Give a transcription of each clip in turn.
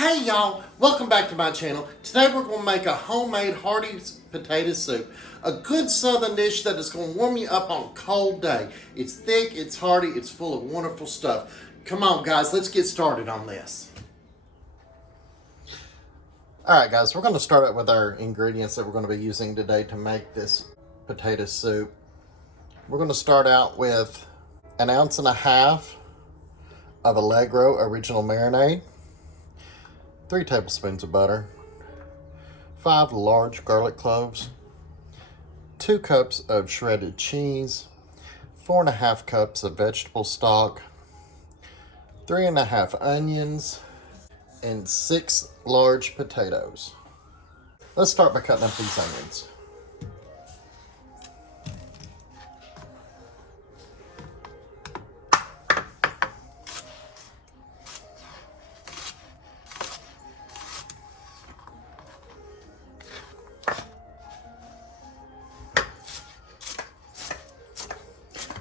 Hey y'all, welcome back to my channel. Today we're going to make a homemade hearty potato soup. A good southern dish that is going to warm you up on a cold day. It's thick, it's hearty, it's full of wonderful stuff. Come on guys, let's get started on this. Alright guys, we're going to start out with our ingredients that we're going to be using today to make this potato soup. We're going to start out with 1.5 ounces of Allegro original marinade, 3 tablespoons of butter, 5 large garlic cloves, 2 cups of shredded cheese, 4.5 cups of vegetable stock, 3.5 onions, and 6 large potatoes. Let's start by cutting up these onions.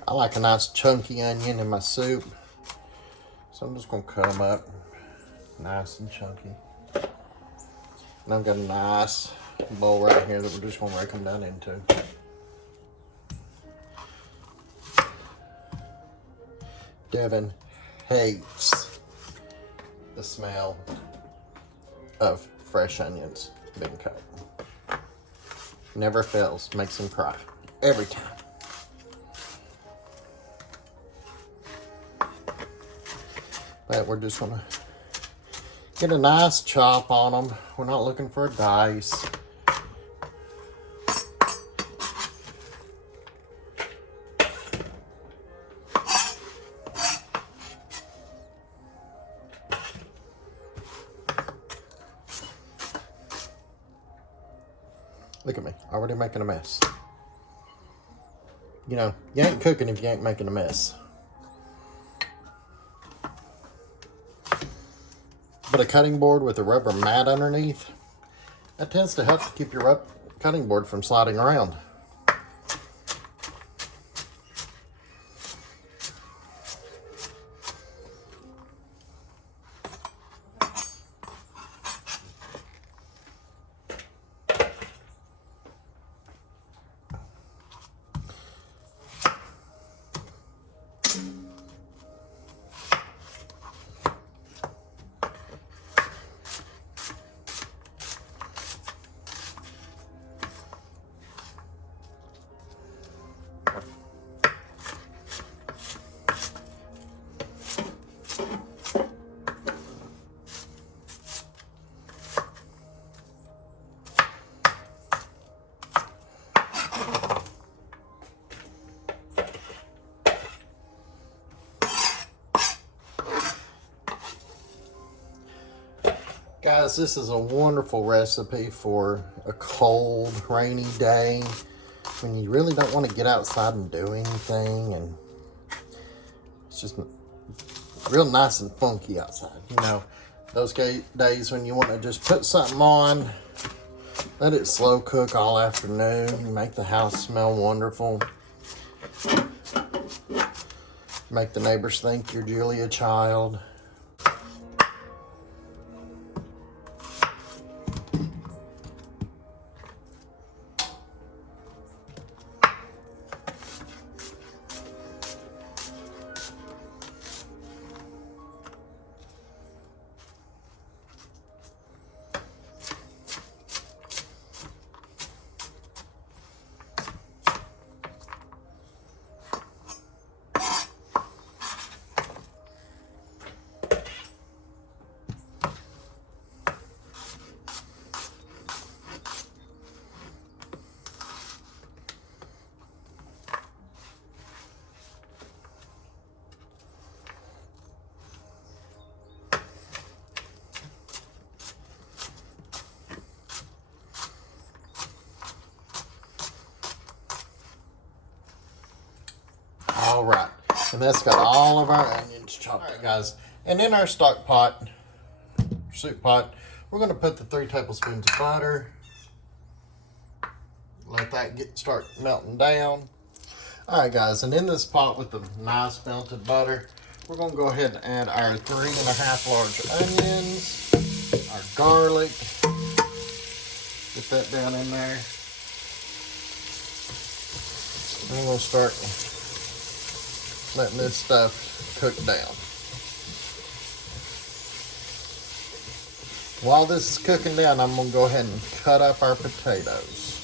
I like a nice chunky onion in my soup, so I'm just going to cut them up nice and chunky. And I've got a nice bowl right here that we're just going to rake them down into. Devin hates the smell of fresh onions being cut. Never fails, makes him cry every time. But we're just gonna get a nice chop on them. We're not looking for a dice. Look at me, already making a mess. You know, you ain't cooking if you ain't making a mess. But a cutting board with a rubber mat underneath, that tends to help keep your cutting board from sliding around. Guys, this is a wonderful recipe for a cold, rainy day when you really don't want to get outside and do anything, and it's just real nice and funky outside. You know, those days when you want to just put something on, let it slow cook all afternoon, make the house smell wonderful, make the neighbors think you're Julia Child. All right, and that's got all of our onions chopped. All right, guys, and in our stock pot, soup pot, we're going to put the 3 tablespoons of butter. Let that start melting down. All right, guys, and in this pot with the nice melted butter, we're going to go ahead and add our 3.5 large onions. our garlic. Get that down in there. And we'll start letting this stuff cook down. While this is cooking down, I'm going to go ahead and cut up our potatoes.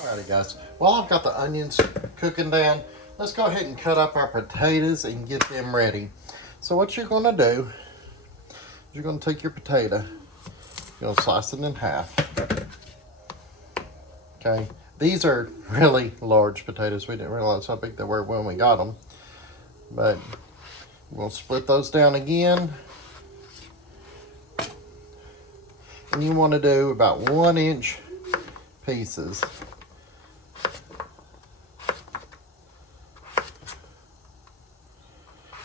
Alrighty guys, while I've got the onions cooking down, let's go ahead and cut up our potatoes and get them ready. So what you're going to do, you're going to take your potato, you're going to slice it in half. Okay, these are really large potatoes. We didn't realize how big they were when we got them. But we'll split those down again. And you want to do about 1-inch pieces.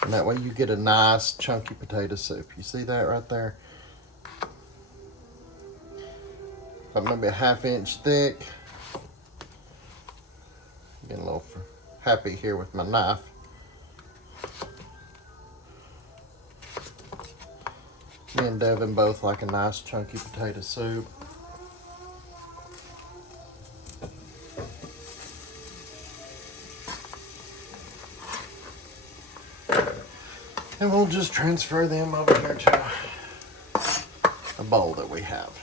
And that way you get a nice chunky potato soup. You see that right there? About maybe a 1/2 inch thick. Getting a little happy here with my knife. Me and Devin both like a nice chunky potato soup. And we'll just transfer them over here to a bowl that we have.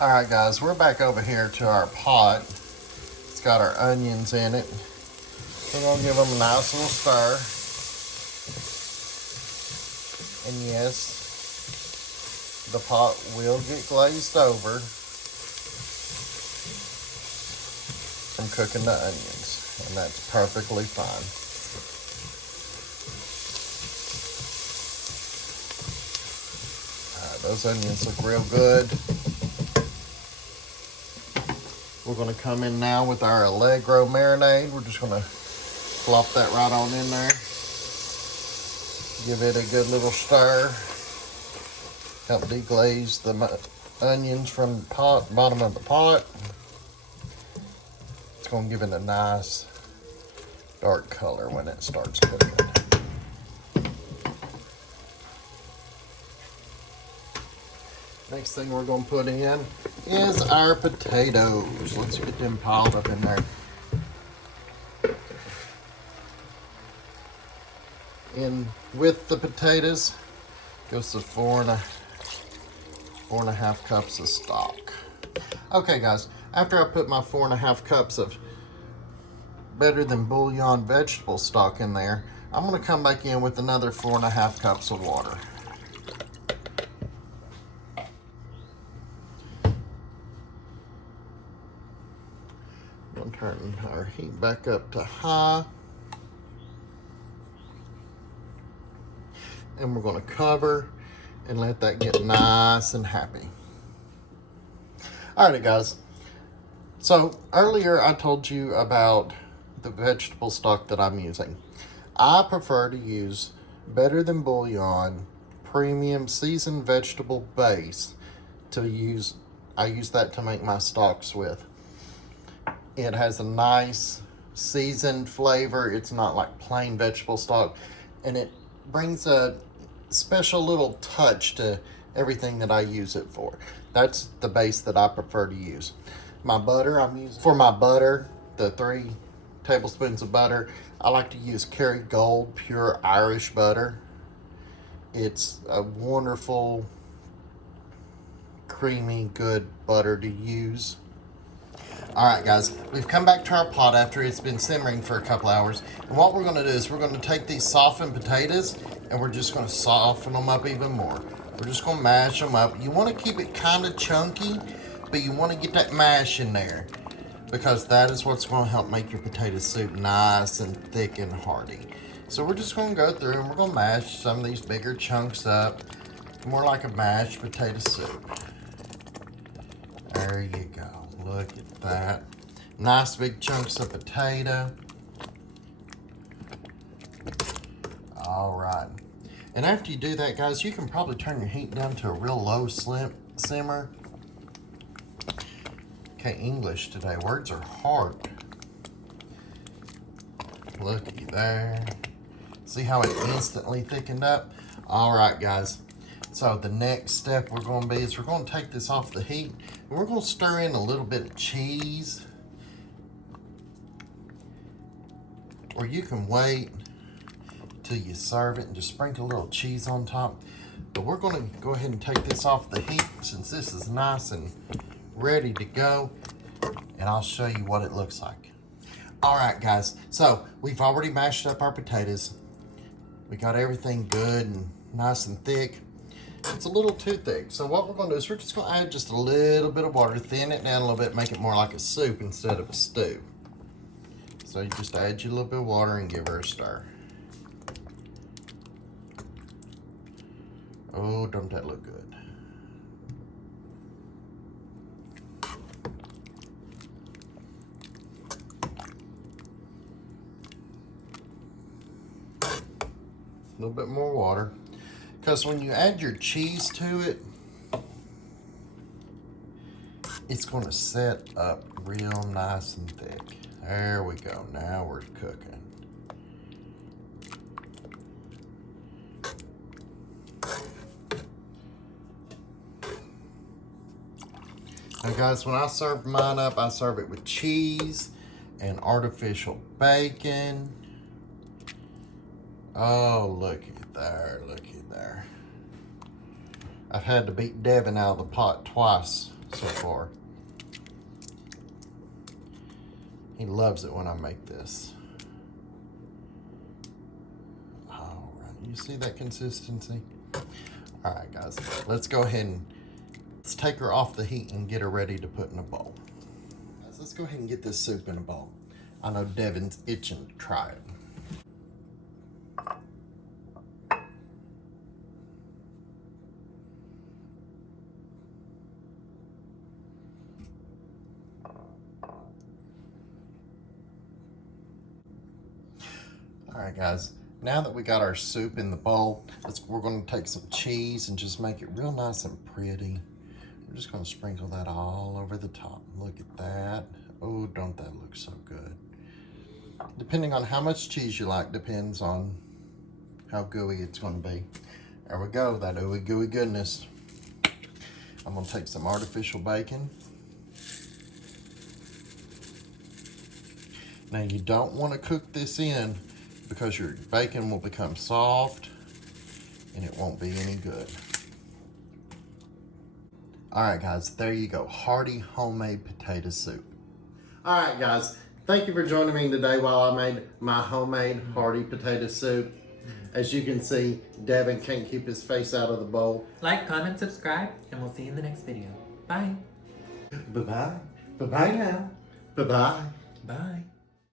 Alright guys, we're back over here to our pot. It's got our onions in it. We're going to give them a nice little stir. And yes, the pot will get glazed over from cooking the onions. And that's perfectly fine. Alright, those onions look real good. We're going to come in now with our allegro marinade. We're just going to flop that right on in there. Give it a good little stir. Help deglaze the onions from the pot, bottom of the pot. It's going to give it a nice dark color when it starts cooking. Next thing we're going to put in is our potatoes. Let's get them piled up in there. In with the potatoes goes the 4.5 cups of stock. Okay guys, after I put my 4.5 cups of better than bullion vegetable stock in there, I'm going to come back in with another 4.5 cups of water. Turn our heat back up to high. And we're gonna cover and let that get nice and happy. Alrighty guys, so earlier I told you about the vegetable stock that I'm using. I prefer to use Better Than Bouillon premium seasoned vegetable base I use that to make my stocks with. It has a nice seasoned flavor. It's not like plain vegetable stock, and it brings a special little touch to everything that I use it for. That's the base that I prefer to use. My butter I'm using, for my butter, the 3 tablespoons of butter, I like to use Kerry Gold pure Irish butter. It's a wonderful, creamy, good butter to use. Alright guys, we've come back to our pot after it's been simmering for a couple hours. And what we're going to do is we're going to take these softened potatoes and we're just going to soften them up even more. We're just going to mash them up. You want to keep it kind of chunky, but you want to get that mash in there, because that is what's going to help make your potato soup nice and thick and hearty. So we're just going to go through and we're going to mash some of these bigger chunks up, more like a mashed potato soup. There you go. Look at that. Nice big chunks of potato. All right. And after you do that, guys, you can probably turn your heat down to a real low simmer. Okay, English today. Words are hard. Looky there. See how it instantly thickened up? All right, guys. So the next step we're going to be is we're going to take this off the heat and we're going to stir in a little bit of cheese. Or you can wait till you serve it and just sprinkle a little cheese on top. But we're going to go ahead and take this off the heat since this is nice and ready to go. And I'll show you what it looks like. All right, guys. So we've already mashed up our potatoes. We got everything good and nice and thick. It's a little too thick. So what we're going to do is we're just going to add just a little bit of water, thin it down a little bit, make it more like a soup instead of a stew. So you just add you a little bit of water and give her a stir. Oh, don't that look good? A little bit more water. Because when you add your cheese to it, it's going to set up real nice and thick. There we go. Now we're cooking. Now guys, when I serve mine up, I serve it with cheese and artificial bacon. Oh, looky there, looky there. I've had to beat Devin out of the pot twice so far. He loves it when I make this. All right, you see that consistency? All right, guys, let's go ahead and let's take her off the heat and get her ready to put in a bowl. Guys, let's go ahead and get this soup in a bowl. I know Devin's itching to try it. All right, guys, now that we got our soup in the bowl, we're going to take some cheese and just make it real nice and pretty. We're just going to sprinkle that all over the top. Look at that. Oh, don't that look so good? Depending on how much cheese you like, depends on how gooey it's going to be. There we go, that ooey gooey goodness. I'm going to take some artificial bacon. Now, you don't want to cook this in, because your bacon will become soft and it won't be any good. All right, guys, there you go. Hearty homemade potato soup. All right, guys, thank you for joining me today while I made my homemade hearty potato soup. As you can see, Devin can't keep his face out of the bowl. Like, comment, subscribe, and we'll see you in the next video. Bye. Bye-bye. Bye-bye now. Bye-bye. Bye.